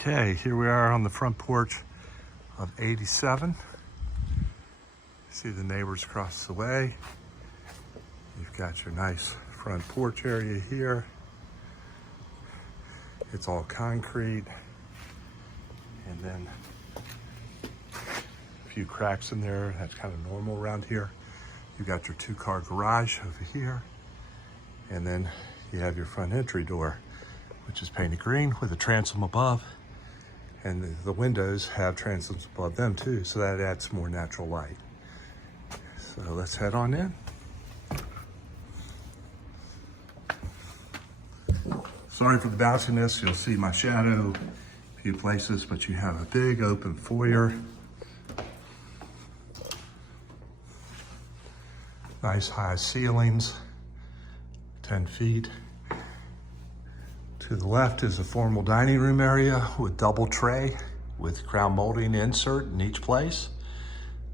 Okay, here we are on the front porch of 87. See the neighbors across the way. You've got your nice front porch area here. It's all concrete. And then a few cracks in there. That's kind of normal around here. You've got your 2-car garage over here. And then you have your front entry door, which is painted green with a transom above. And the windows have transoms above them too, so that adds more natural light. So let's head on in. Sorry for the bounciness, you'll see my shadow a few places, but you have a big open foyer. Nice high ceilings, 10 feet. To the left is a formal dining room area with double tray with crown molding insert in each place.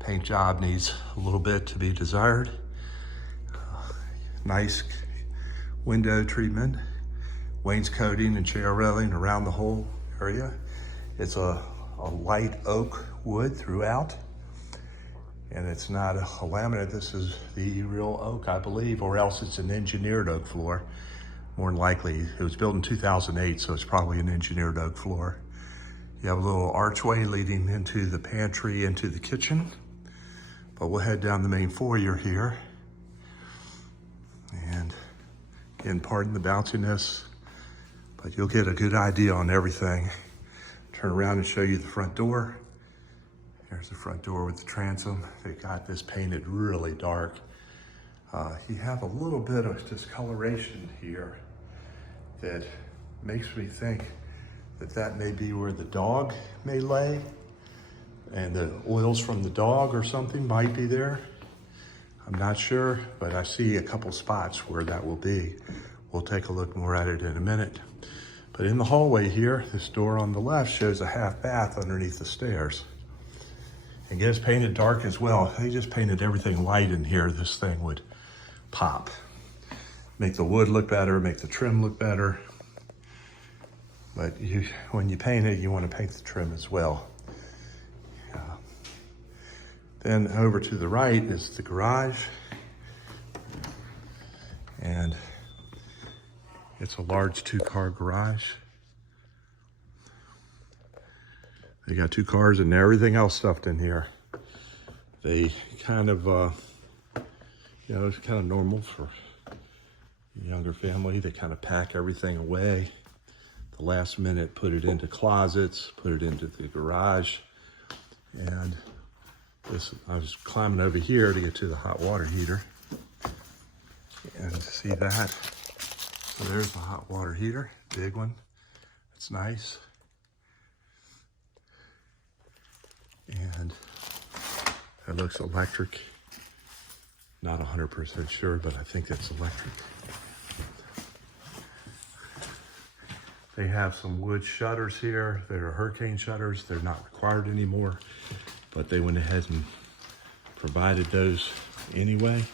Paint job needs a little bit to be desired. Nice window treatment, wainscoting and chair railing around the whole area. It's a light oak wood throughout, and it's not a laminate. This is the real oak, I believe, or else it's an engineered oak floor. More than likely, it was built in 2008, so it's probably an engineered oak floor. You have a little archway leading into the pantry, into the kitchen. But we'll head down the main foyer here. And again, pardon the bounciness, but you'll get a good idea on everything. Turn around and show you the front door. Here's the front door with the transom. They got this painted really dark. You have a little bit of discoloration here that makes me think that that may be where the dog may lay, and the oils from the dog or something might be there. I'm not sure, but I see a couple spots where that will be. We'll take a look more at it in a minute. But in the hallway here, this door on the left shows a half bath underneath the stairs. And gets painted dark as well. They just painted everything light in here. This thing would pop. Make the wood look better, make the trim look better. But when you paint it, you want to paint the trim as well. Then over to the right is the garage. And it's a large 2-car garage. They got 2 cars and everything else stuffed in here. They kind of, it's kind of normal for a younger family. They kind of pack everything away. The last minute, put it into closets, put it into the garage. And I was climbing over here to get to the hot water heater. And see that? So there's the hot water heater, big one. It's nice. And it looks electric. Not 100% sure, but I think it's electric. They have some wood shutters here. They're hurricane shutters. They're not required anymore, but they went ahead and provided those anyway.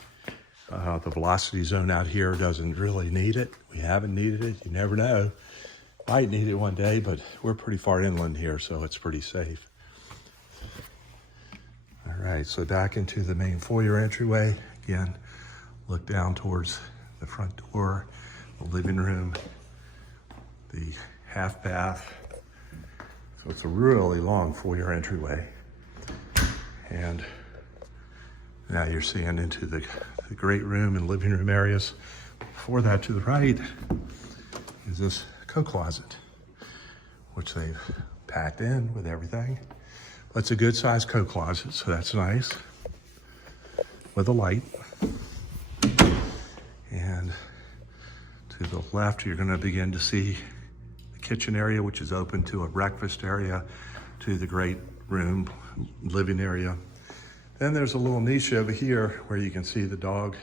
The velocity zone out here doesn't really need it. We haven't needed it. You never know. Might need it one day, but we're pretty far inland here, so it's pretty safe. All right, so back into the main foyer entryway. Again, look down towards the front door, the living room, the half bath. So it's a really long foyer entryway. And now you're seeing into the great room and living room areas. Before that, to the right, is this coat closet, which they've packed in with everything. But it's a good sized coat closet, so that's nice. With a light. And to the left, you're gonna begin to see the kitchen area, which is open to a breakfast area, to the great room, living area. Then there's a little niche over here where you can see the dog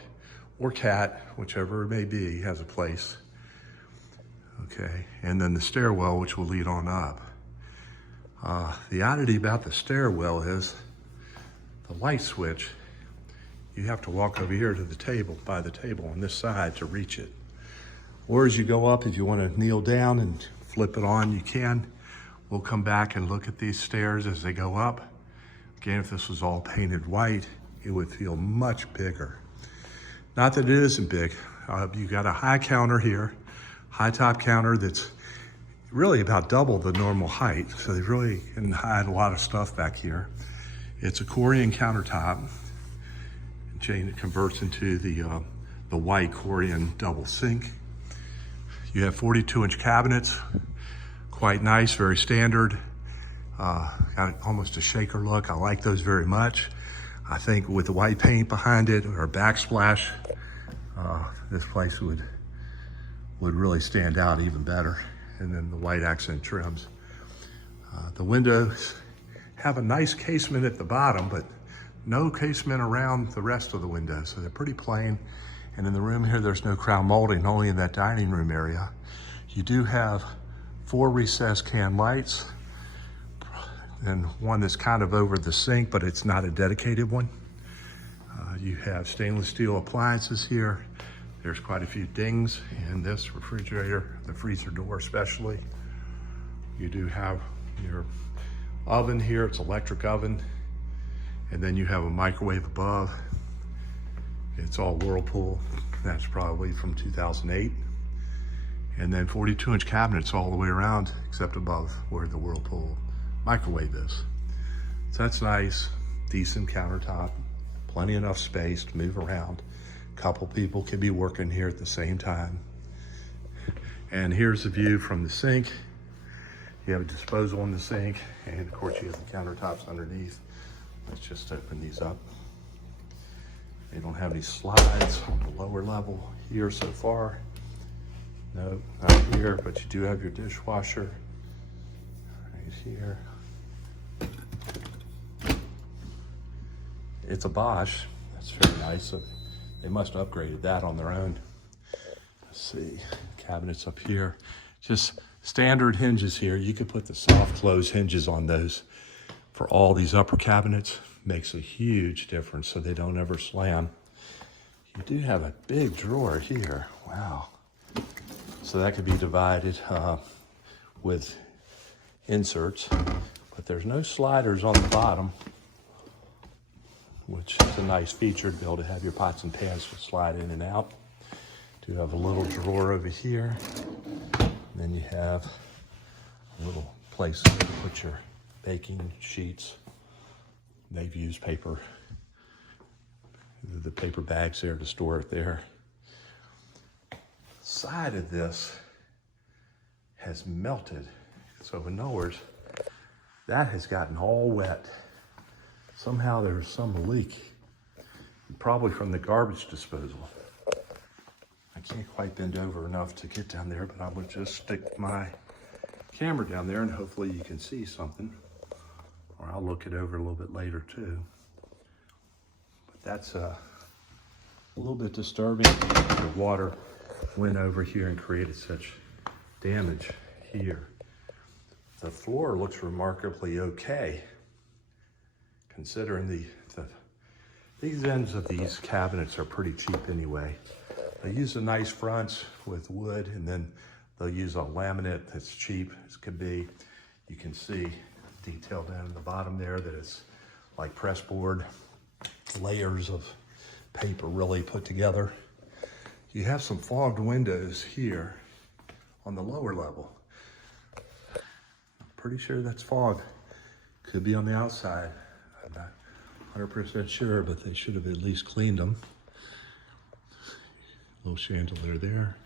or cat, whichever it may be, has a place. Okay, and then the stairwell, which will lead on up. The oddity about the stairwell is the light switch. You have to walk over here to the table, by the table on this side to reach it. Or as you go up, if you want to kneel down and flip it on, you can. We'll come back and look at these stairs as they go up. Again, if this was all painted white, it would feel much bigger. Not that it isn't big. You got a high counter here, high top counter that's really about double the normal height. So they really can hide a lot of stuff back here. It's a Corian countertop. It converts into the white Corian double sink. You have 42-inch cabinets, quite nice, very standard. Got almost a shaker look. I like those very much. I think with the white paint behind it or backsplash, this place would really stand out even better. And then the white accent trims. The windows have a nice casement at the bottom, but no casement around the rest of the windows, so they're pretty plain. And in the room here, there's no crown molding, only in that dining room area. You do have 4 recessed can lights, and one that's kind of over the sink, but it's not a dedicated one. You have stainless steel appliances here. There's quite a few dings in this refrigerator, the freezer door especially. You do have your oven here, it's electric oven. And then you have a microwave above. It's all Whirlpool. That's probably from 2008. And then 42-inch cabinets all the way around, except above where the Whirlpool microwave is. So that's nice, decent countertop, plenty enough space to move around. A couple people can be working here at the same time. And here's the view from the sink. You have a disposal in the sink, and of course you have the countertops underneath. Let's just open these up. They don't have any slides on the lower level here so far. No, not here, but you do have your dishwasher right here. It's a Bosch. That's very nice. So they must have upgraded that on their own. Let's see, cabinets up here. Just standard hinges here. You could put the soft close hinges on those for all these upper cabinets. Makes a huge difference so they don't ever slam. You do have a big drawer here. Wow. So that could be divided with inserts, but there's no sliders on the bottom, which is a nice feature to be able to have your pots and pans to slide in and out. Do have a little drawer over here. And then you have a little place to put your baking sheets. They've used paper, the paper bags there to store it there. Side of this has melted. So in other words, that has gotten all wet. Somehow there's some leak, probably from the garbage disposal. I can't quite bend over enough to get down there, but I would just stick my camera down there and hopefully you can see something. Or I'll look it over a little bit later too. But that's a little bit disturbing. The water went over here and created such damage here. The floor looks remarkably okay, considering these ends of these cabinets are pretty cheap anyway. They use a nice fronts with wood, and then they'll use a laminate that's cheap as could be. You can see detail down in the bottom there that it's like pressboard, layers of paper really put together. You have some fogged windows here on the lower level. I'm pretty sure that's fog. Could be on the outside. I'm not 100% sure, but they should have at least cleaned them. Little chandelier there.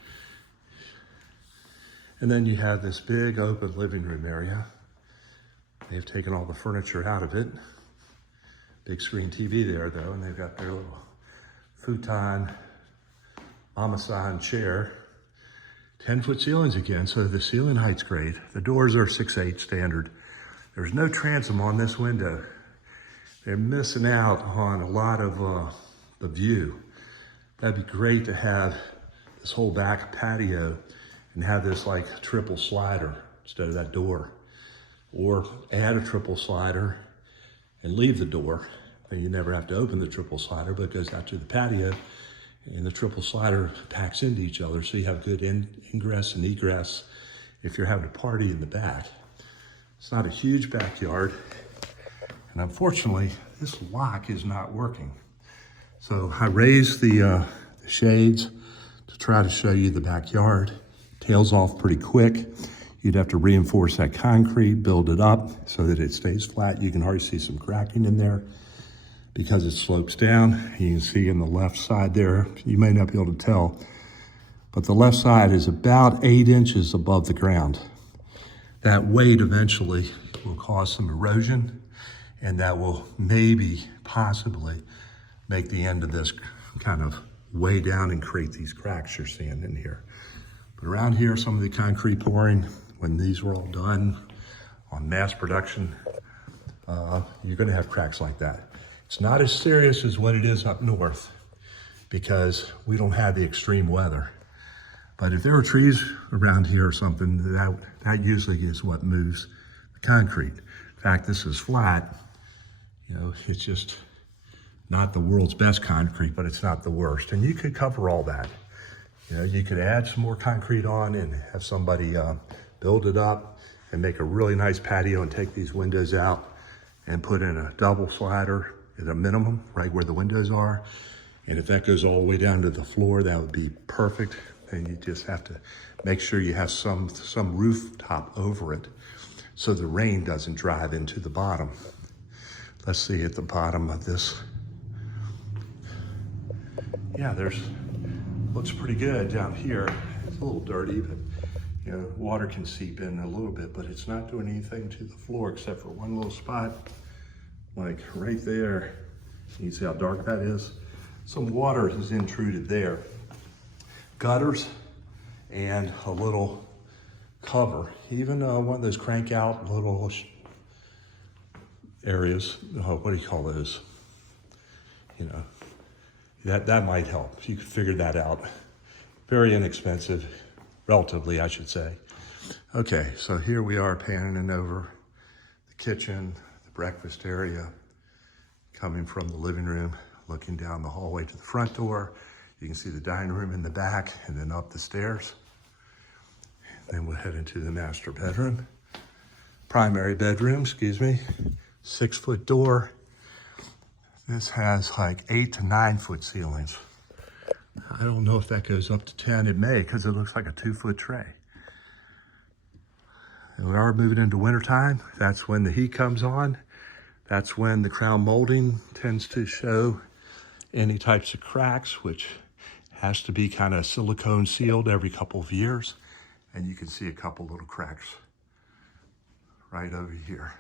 And then you have this big open living room area. They've taken all the furniture out of it. Big screen TV there though, and they've got their little futon, mama-san chair. 10-foot ceilings again, so the ceiling height's great. The doors are 6'8" standard. There's no transom on this window. They're missing out on a lot of the view. That'd be great to have this whole back patio and have this like triple slider instead of that door. Or add a triple slider and leave the door. Then you never have to open the triple slider, but it goes out to the patio and the triple slider packs into each other. So you have good ingress and egress if you're having a party in the back. It's not a huge backyard. And unfortunately, this lock is not working. So I raised the shades to try to show you the backyard. Tails off pretty quick. You'd have to reinforce that concrete, build it up so that it stays flat. You can already see some cracking in there because it slopes down. You can see in the left side there, you may not be able to tell, but the left side is about 8 inches above the ground. That weight eventually will cause some erosion, and that will maybe, possibly, make the end of this kind of way down and create these cracks you're seeing in here. But around here, some of the concrete pouring, when these were all done on mass production, you're gonna have cracks like that. It's not as serious as what it is up north because we don't have the extreme weather. But if there were trees around here or something, that usually is what moves the concrete. In fact, this is flat. You know, it's just not the world's best concrete, but it's not the worst. And you could cover all that. You know, you could add some more concrete on and have somebody build it up and make a really nice patio and take these windows out and put in a double slider at a minimum, right where the windows are. And if that goes all the way down to the floor, that would be perfect. And you just have to make sure you have some rooftop over it so the rain doesn't drive into the bottom. Let's see at the bottom of this. Yeah, looks pretty good down here. It's a little dirty, but you know, water can seep in a little bit, but it's not doing anything to the floor except for one little spot, like right there. You see how dark that is? Some water is intruded there. Gutters and a little cover. Even one of those crank out little areas, what do you call those? You know, that might help. You could figure that out. Very inexpensive, relatively, I should say. Okay, so here we are panning over the kitchen, the breakfast area, coming from the living room, looking down the hallway to the front door. You can see the dining room in the back and then up the stairs. Then we'll head into the master bedroom. Primary bedroom, excuse me. 6-foot door. This has like 8 to 9 foot ceilings. I don't know if that goes up to 10. It may, because it looks like a 2-foot tray. And we are moving into wintertime. That's when the heat comes on. That's when the crown molding tends to show any types of cracks, which has to be kind of silicone sealed every couple of years. And you can see a couple little cracks right over here.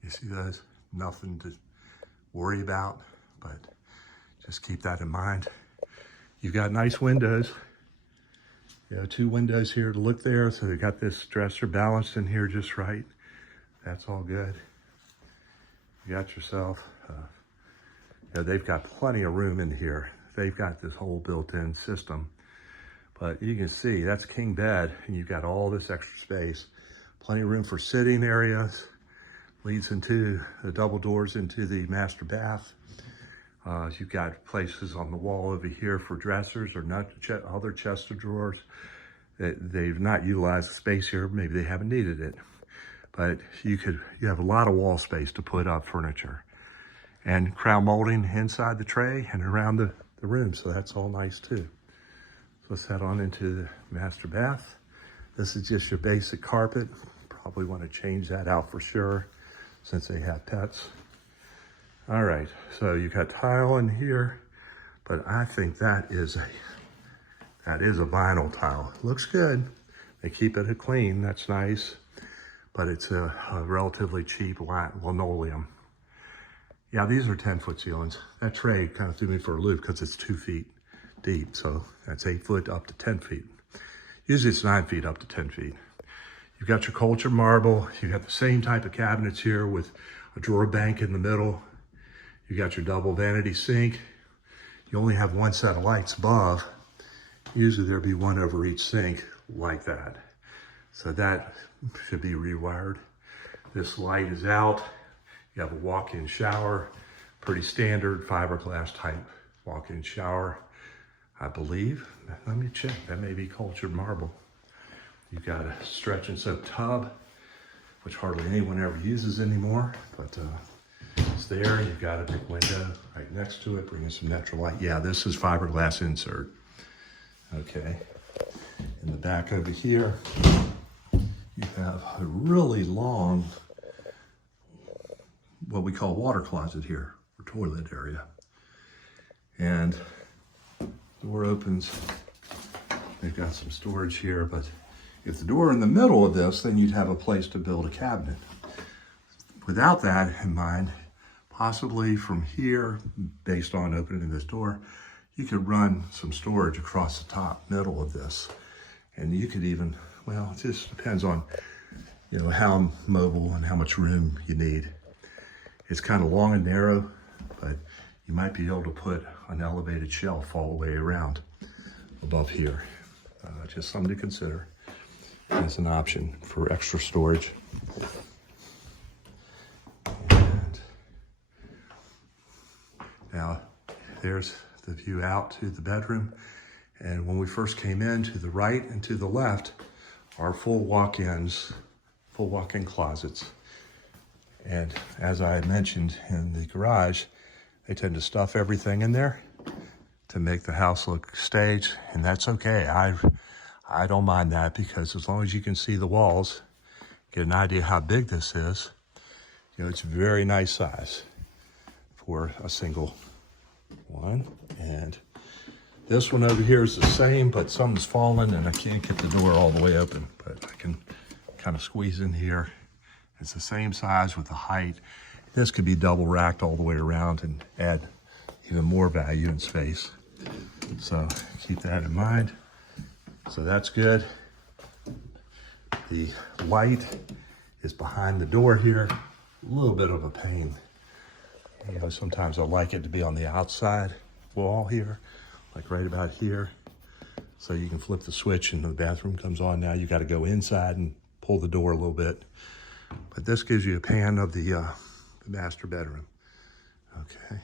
You see those? Nothing to worry about, but just keep that in mind. You've got nice windows. You know, 2 windows here to look there, so they got this dresser balanced in here just right. That's all good. You got yourself, you know, they've got plenty of room in here. They've got this whole built-in system. But you can see that's king bed, and you've got all this extra space. Plenty of room for sitting areas. Leads into the double doors into the master bath. You've got places on the wall over here for dressers or not other chest of drawers. They've not utilized the space here. Maybe they haven't needed it. But you have a lot of wall space to put up furniture. And crown molding inside the tray and around the room. So that's all nice too. So let's head on into the master bath. This is just your basic carpet. Probably want to change that out for sure, since they have pets. All right, so you've got tile in here, but I think that is a vinyl tile. Looks good. They keep it clean, that's nice, but it's a relatively cheap linoleum. Yeah, these are 10-foot ceilings. That tray kind of threw me for a loop because it's 2 feet deep, so that's 8 foot up to 10 feet. Usually it's 9 feet up to 10 feet. You've got your cultured marble. You got the same type of cabinets here with a drawer bank in the middle. You got your double vanity sink. You only have 1 set of lights above. Usually there'll be 1 over each sink like that. So that should be rewired. This light is out. You have a walk-in shower, pretty standard fiberglass type walk-in shower, I believe. Let me check, that may be cultured marble. You've got a stretch and soak tub, which hardly anyone ever uses anymore, but it's there. You've got a big window right next to it, bringing some natural light. Yeah, this is fiberglass insert. Okay. In the back over here, you have a really long, what we call water closet here, or toilet area. And door opens. They've got some storage here, but if the door in the middle of this, then you'd have a place to build a cabinet. Without that in mind, possibly from here, based on opening this door, you could run some storage across the top middle of this. And you could even, well, it just depends on, you know, how mobile and how much room you need. It's kind of long and narrow, but you might be able to put an elevated shelf all the way around above here. Just something to consider as an option for extra storage. And now there's the view out to the bedroom. And when we first came in, to the right and to the left are full walk-ins, full walk-in closets. And as I had mentioned in the garage, they tend to stuff everything in there to make the house look staged, and that's okay. I don't mind that, because as long as you can see the walls, get an idea how big this is, you know, it's a very nice size for a single one. And this one over here is the same, but something's fallen and I can't get the door all the way open, but I can kind of squeeze in here. It's the same size with the height. This could be double racked all the way around and add even more value and space. So keep that in mind. So that's good. The light is behind the door here. A little bit of a pain. You know, sometimes I like it to be on the outside wall here, like right about here. So you can flip the switch and the bathroom comes on. Now you got to go inside and pull the door a little bit. But this gives you a pan of the master bedroom. Okay.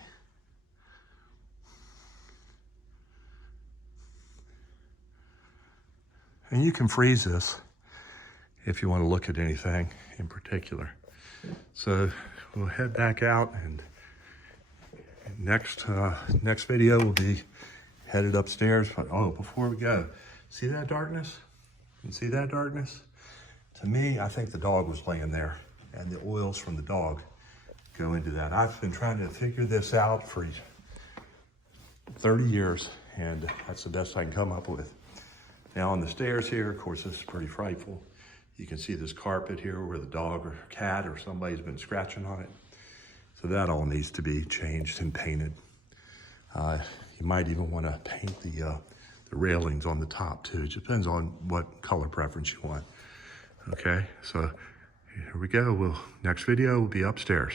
And you can freeze this if you want to look at anything in particular. So we'll head back out, and next video will be headed upstairs. But oh, before we go, see that darkness? You see that darkness? To me, I think the dog was laying there, and the oils from the dog go into that. I've been trying to figure this out for 30 years, and that's the best I can come up with. Now on the stairs here, of course, this is pretty frightful. You can see this carpet here where the dog or cat or somebody's been scratching on it. So that all needs to be changed and painted. You might even want to paint the railings on the top too. It depends on what color preference you want. Okay, so here we go. Next video will be upstairs.